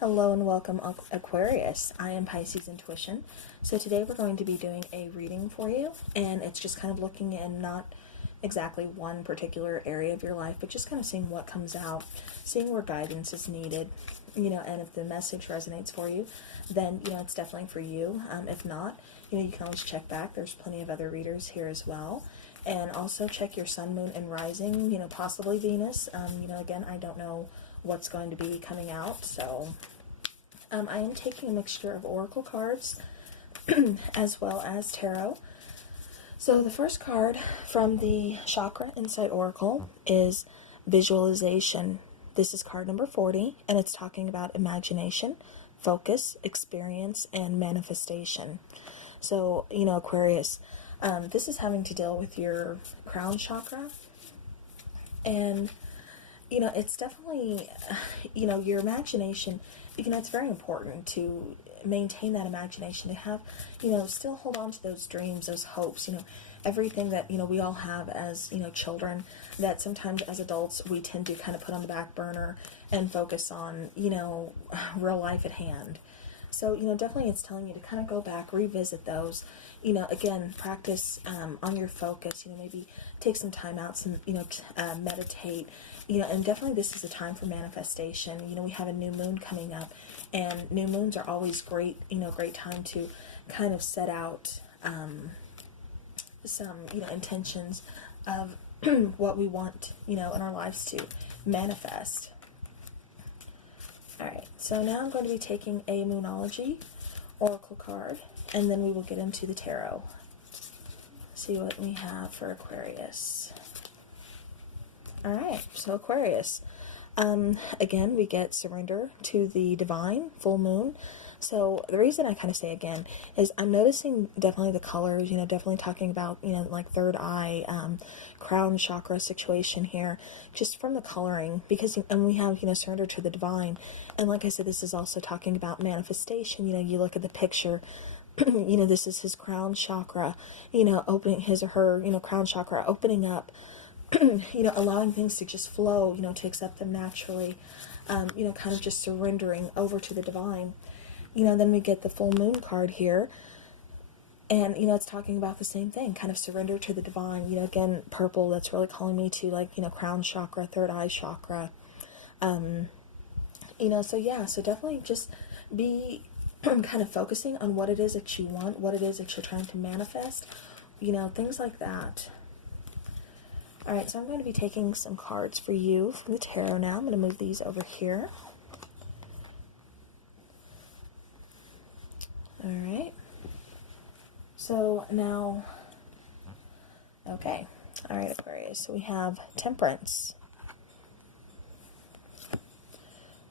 Hello and welcome, Aquarius. I am Pisces Intuition. So today we're going to be doing a reading for you, and it's just kind of looking in not exactly one particular area of your life, but just kind of seeing what comes out, seeing where guidance is needed, and if the message resonates for you, then, it's definitely for you. If not, you can always check back. There's plenty of other readers here as well. And also check your sun, moon, and rising, possibly Venus. Again, I don't know what's going to be coming out, so I am taking a mixture of oracle cards as well as tarot. So the first card from the Chakra Insight Oracle is Visualization. This is card number 40, and it's talking about imagination, focus, experience, and manifestation. So, Aquarius, this is having to deal with your crown chakra, and it's definitely, your imagination, it's very important to maintain that imagination, to have, still hold on to those dreams, those hopes, everything that, we all have as, children, that sometimes as adults we tend to kind of put on the back burner and focus on, real life at hand. So, definitely it's telling you to kind of go back, revisit those, again, practice on your focus, maybe take some time out, meditate, and definitely this is a time for manifestation. We have a new moon coming up, and new moons are always great, great time to kind of set out some, intentions of what we want, in our lives to manifest. Alright, so now I'm going to be taking a Moonology Oracle card, and then we will get into the tarot. See what we have for Aquarius. Alright, so Aquarius. Again, we get surrender to the divine, full moon. So the reason I kind of say again is I'm noticing definitely the colors, definitely talking about, like third eye, crown chakra situation here, just from the coloring, because, and we have, surrender to the divine. And like I said, this is also talking about manifestation. You look at the picture, this is his crown chakra, opening his or her, crown chakra, opening up, allowing things to just flow, to accept them naturally, kind of just surrendering over to the divine. Then we get the full moon card here, and, it's talking about the same thing, kind of surrender to the divine, again, purple, that's really calling me to, like, crown chakra, third eye chakra, so yeah, so definitely just be kind of focusing on what it is that you want, what it is that you're trying to manifest, things like that. Alright, so I'm going to be taking some cards for you from the tarot now. I'm going to move these over here. Alright, so now, okay, alright Aquarius, so we have Temperance,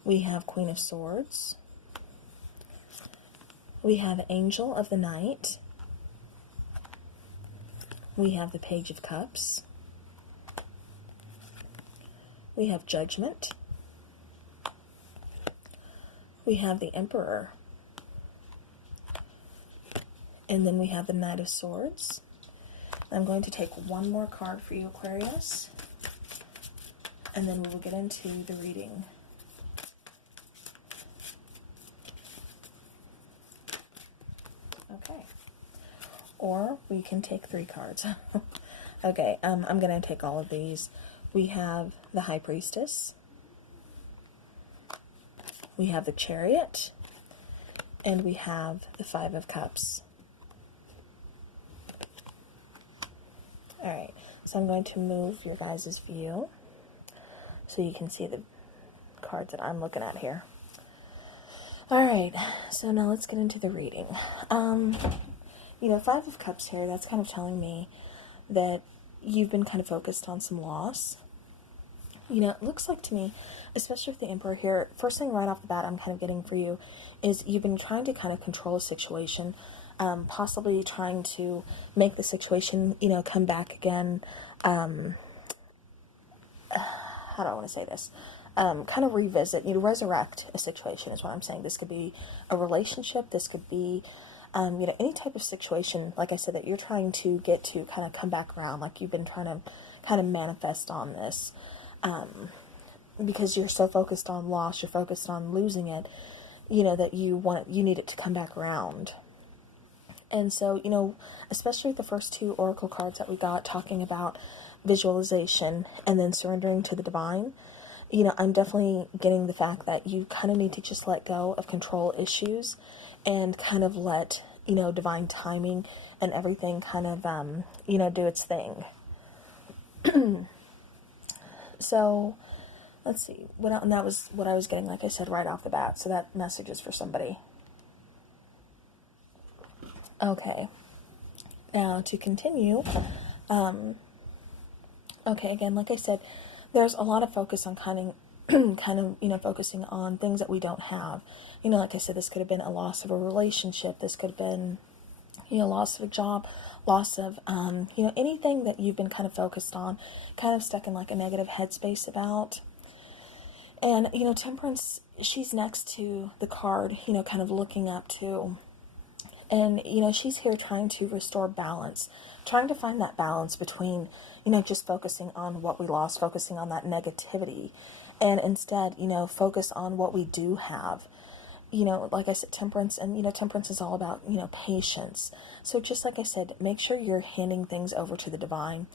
we have Queen of Swords, we have Angel of the Night, we have the Page of Cups, we have Judgment, we have the Emperor, and then we have the Knight of Swords. I'm going to take one more card for you, Aquarius, and then we will get into the reading. Okay. Or we can take 3 cards. Okay, I'm going to take all of these. We have the High Priestess, we have the Chariot, and we have the 5 of Cups. Alright, so I'm going to move your guys' view so you can see the cards that I'm looking at here. Alright, so now let's get into the reading. 5 of Cups here, that's kind of telling me that you've been kind of focused on some loss. It looks like to me, especially with the Emperor here, first thing right off the bat I'm kind of getting for you is you've been trying to kind of control a situation, possibly trying to make the situation, come back again, how do I want to say this, kind of revisit, resurrect a situation is what I'm saying. This could be a relationship, this could be, any type of situation, like I said, that you're trying to get to kind of come back around, like you've been trying to kind of manifest on this. because you're so focused on loss, you're focused on losing it, that you need it to come back around. And so, especially the first two oracle cards that we got talking about visualization and then surrendering to the divine, I'm definitely getting the fact that you kind of need to just let go of control issues and kind of let, divine timing and everything kind of, do its thing. So, let's see. And that was what I was getting, like I said, right off the bat. So that message is for somebody. Okay. Now, to continue, okay, again, like I said, there's a lot of focus on kind of, focusing on things that we don't have. Like I said, this could have been a loss of a relationship. This could have been, loss of a job, loss of, anything that you've been kind of focused on, kind of stuck in like a negative headspace about. And, Temperance, she's next to the card, kind of looking up to. And, she's here trying to restore balance, trying to find that balance between, just focusing on what we lost, focusing on that negativity, and instead, focus on what we do have. Like I said, temperance, and, temperance is all about, patience. So just like I said, make sure you're handing things over to the divine.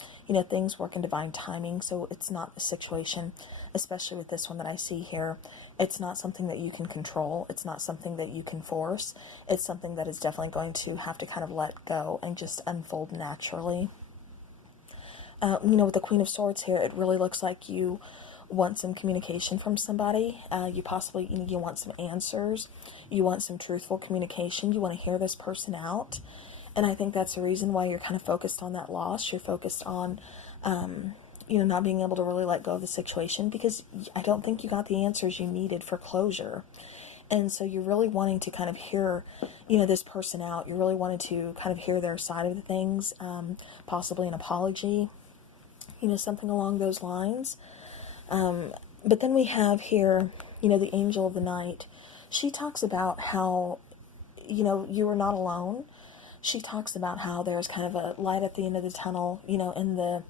Things work in divine timing, so it's not a situation, especially with this one that I see here. It's not something that you can control. It's not something that you can force. It's something that is definitely going to have to kind of let go and just unfold naturally. With the Queen of Swords here, it really looks like you want some communication from somebody. You possibly, you want some answers. You want some truthful communication. You want to hear this person out. And I think that's the reason why you're kind of focused on that loss. You're focused on, not being able to really let go of the situation, because I don't think you got the answers you needed for closure. And so you're really wanting to kind of hear, this person out. You're really wanting to kind of hear their side of the things, possibly an apology, something along those lines. But then we have here, the angel of the night. She talks about how, you are not alone. She talks about how there's kind of a light at the end of the tunnel, in the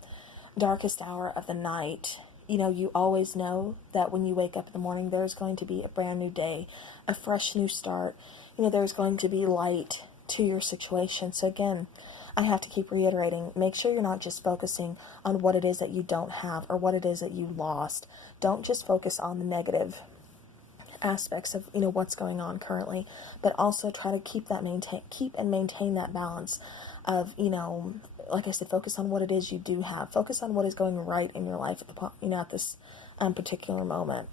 darkest hour of the night. You always know that when you wake up in the morning, there's going to be a brand new day, a fresh new start. There's going to be light to your situation. So again, I have to keep reiterating, make sure you're not just focusing on what it is that you don't have or what it is that you lost. Don't just focus on the negative aspects of, what's going on currently, but also try to keep and maintain that balance of, like I said, focus on what it is you do have. Focus on what is going right in your life at this particular moment.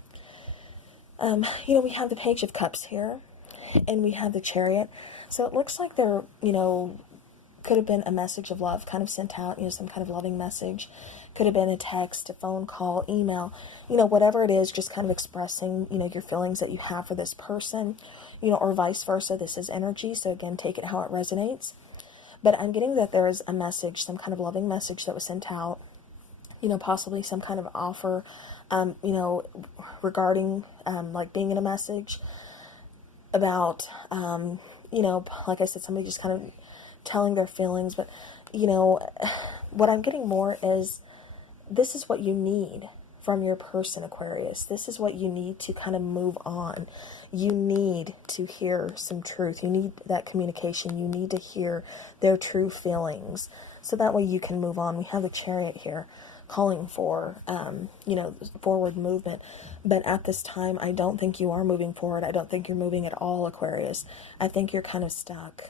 We have the Page of Cups here, and we have the Chariot. So it looks like there, could have been a message of love kind of sent out, some kind of loving message. Could have been a text, a phone call, email, whatever it is, just kind of expressing, your feelings that you have for this person, or vice versa. This is energy, so again, take it how it resonates. But I'm getting that there is a message, some kind of loving message that was sent out, possibly some kind of offer, regarding, like being in a message about, like I said, somebody just kind of telling their feelings. But, what I'm getting more is this is what you need from your person, Aquarius. This is what you need to kind of move on. You need to hear some truth. You need that communication. You need to hear their true feelings, so that way you can move on. We have the Chariot here calling for, forward movement. But at this time, I don't think you are moving forward. I don't think you're moving at all, Aquarius. I think you're kind of stuck.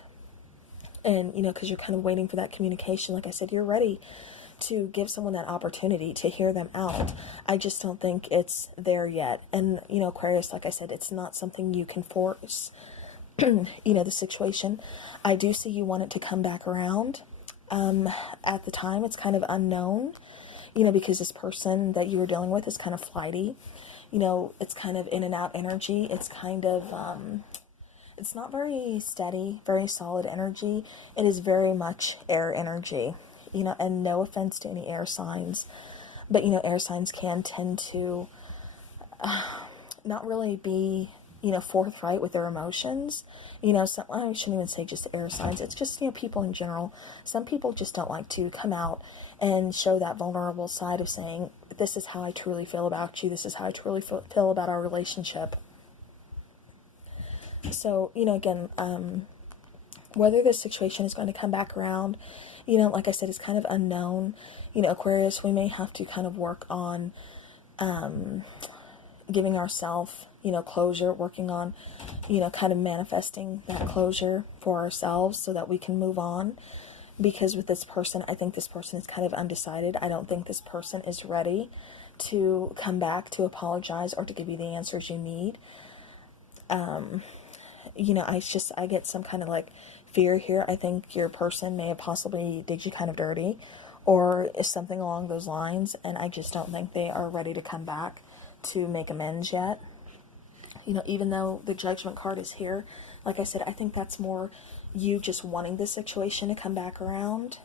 And, because you're kind of waiting for that communication. Like I said, you're ready to give someone that opportunity to hear them out. I just don't think it's there yet. And, Aquarius, like I said, it's not something you can force, the situation. I do see you want it to come back around. At the time, it's kind of unknown, because this person that you were dealing with is kind of flighty. It's kind of in and out energy. It's kind of, it's not very steady, very solid energy. It is very much air energy, and no offense to any air signs, but, air signs can tend to not really be, forthright with their emotions. So I shouldn't even say just air signs. It's just, people in general. Some people just don't like to come out and show that vulnerable side of saying this is how I truly feel about you. This is how I truly feel about our relationship. So, again, whether this situation is going to come back around, like I said, it's kind of unknown. Aquarius, we may have to kind of work on giving ourselves, closure, working on, kind of manifesting that closure for ourselves so that we can move on. Because with this person, I think this person is kind of undecided. I don't think this person is ready to come back to apologize or to give you the answers you need. I get some kind of like fear here. I think your person may have possibly did you kind of dirty or something along those lines. And I just don't think they are ready to come back to make amends yet. Even though the Judgment card is here, like I said, I think that's more you just wanting this situation to come back around.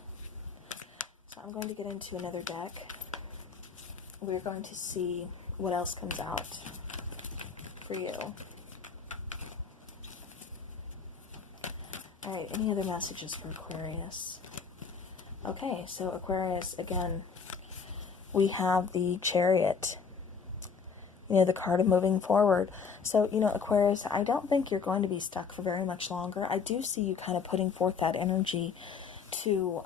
So I'm going to get into another deck. We're going to see what else comes out for you. Alright, any other messages for Aquarius? Okay, so Aquarius, again, we have the Chariot. The card of moving forward. So, Aquarius, I don't think you're going to be stuck for very much longer. I do see you kind of putting forth that energy to,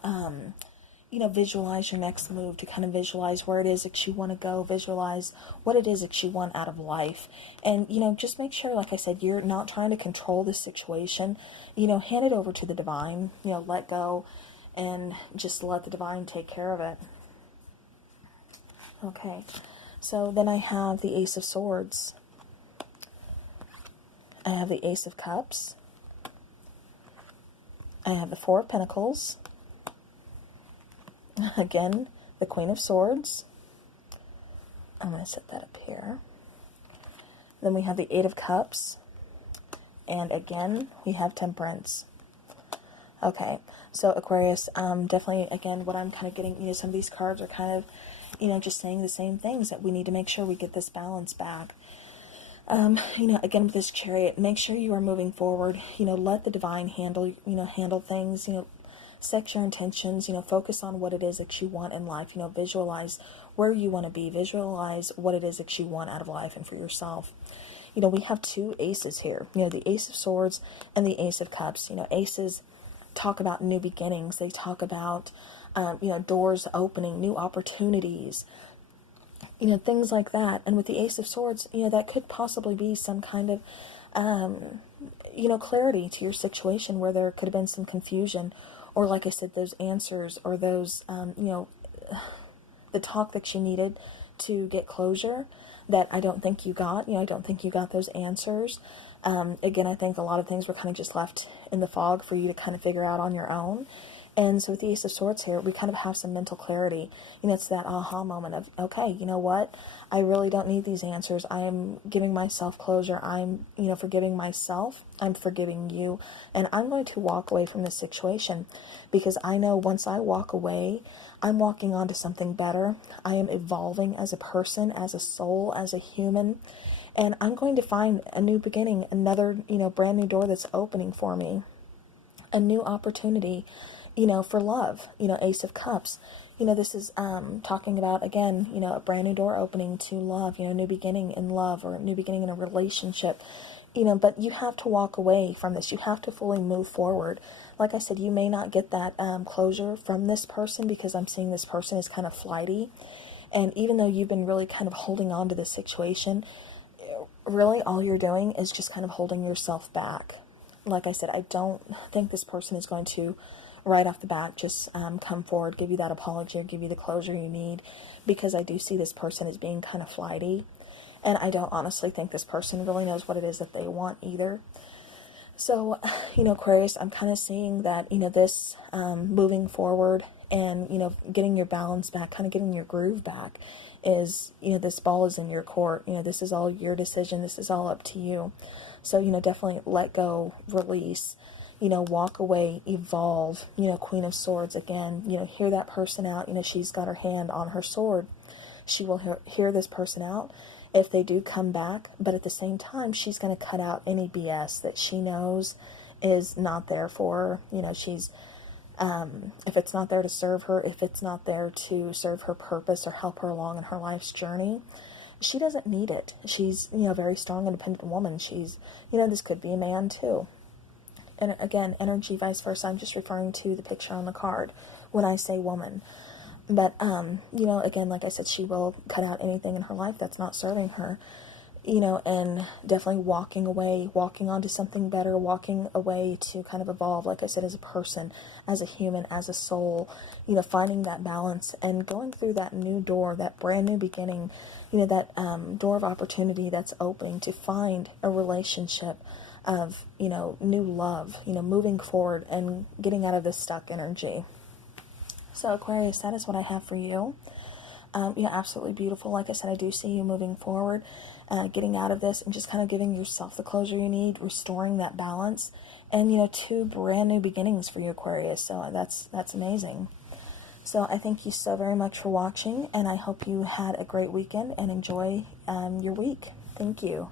visualize your next move, to kind of visualize where it is that you want to go, visualize what it is that you want out of life. And, just make sure, like I said, you're not trying to control this situation. Hand it over to the divine, let go and just let the divine take care of it. Okay. So then I have the Ace of Swords. I have the Ace of Cups. I have the Four of Pentacles. Again, the Queen of Swords. I'm going to set that up here. Then we have the Eight of Cups. And again, we have Temperance. Okay, so Aquarius, definitely, again, what I'm kind of getting, some of these cards are kind of, just saying the same things, that we need to make sure we get this balance back. Again, with this Chariot, make sure you are moving forward. Let the divine handle things. Set your intentions. Focus on what it is that you want in life. Visualize where you want to be. Visualize what it is that you want out of life and for yourself. We have two aces here. The Ace of Swords and the Ace of Cups. Aces talk about new beginnings. They talk about doors opening, new opportunities, things like that. And with the Ace of Swords, that could possibly be some kind of, clarity to your situation where there could have been some confusion, or like I said, those answers or those, the talk that you needed to get closure that I don't think you got. I don't think you got those answers. Again, I think a lot of things were kind of just left in the fog for you to kind of figure out on your own. And so with the Ace of Swords here, we kind of have some mental clarity. It's that aha moment of, okay, you know what? I really don't need these answers. I am giving myself closure. I'm, forgiving myself. I'm forgiving you. And I'm going to walk away from this situation because I know once I walk away, I'm walking on to something better. I am evolving as a person, as a soul, as a human. And I'm going to find a new beginning, another, brand new door that's opening for me. A new opportunity, for love, Ace of Cups. This is talking about, again, a brand new door opening to love, new beginning in love or a new beginning in a relationship. But you have to walk away from this. You have to fully move forward. Like I said, you may not get that closure from this person because I'm seeing this person is kind of flighty. And even though you've been really kind of holding on to this situation, really all you're doing is just kind of holding yourself back. Like I said, I don't think this person is going to, right off the bat, just come forward, give you that apology, or give you the closure you need, because I do see this person as being kind of flighty. And I don't honestly think this person really knows what it is that they want either. So, Aquarius, I'm kind of seeing that, this moving forward and, getting your balance back, kind of getting your groove back is, this ball is in your court. This is all your decision. This is all up to you. So, definitely let go, release, walk away, evolve, Queen of Swords again, hear that person out. She's got her hand on her sword. She will hear this person out if they do come back, but at the same time, she's going to cut out any BS that she knows is not there for her. She's If it's not there to serve her, if it's not there to serve her purpose or help her along in her life's journey, she doesn't need it. She's, a very strong, independent woman. She's, this could be a man too. And again, energy, vice versa. I'm just referring to the picture on the card when I say woman. But, again, like I said, she will cut out anything in her life that's not serving her, and definitely walking away, walking onto something better, walking away to kind of evolve, like I said, as a person, as a human, as a soul, finding that balance and going through that new door, that brand new beginning, that door of opportunity that's opening to find a relationship of, new love, moving forward and getting out of this stuck energy. So Aquarius, that is what I have for you. Absolutely beautiful. Like I said, I do see you moving forward, getting out of this and just kind of giving yourself the closure you need, restoring that balance, and, 2 brand new beginnings for you, Aquarius. So that's amazing. So I thank you so very much for watching, and I hope you had a great weekend and enjoy your week. Thank you.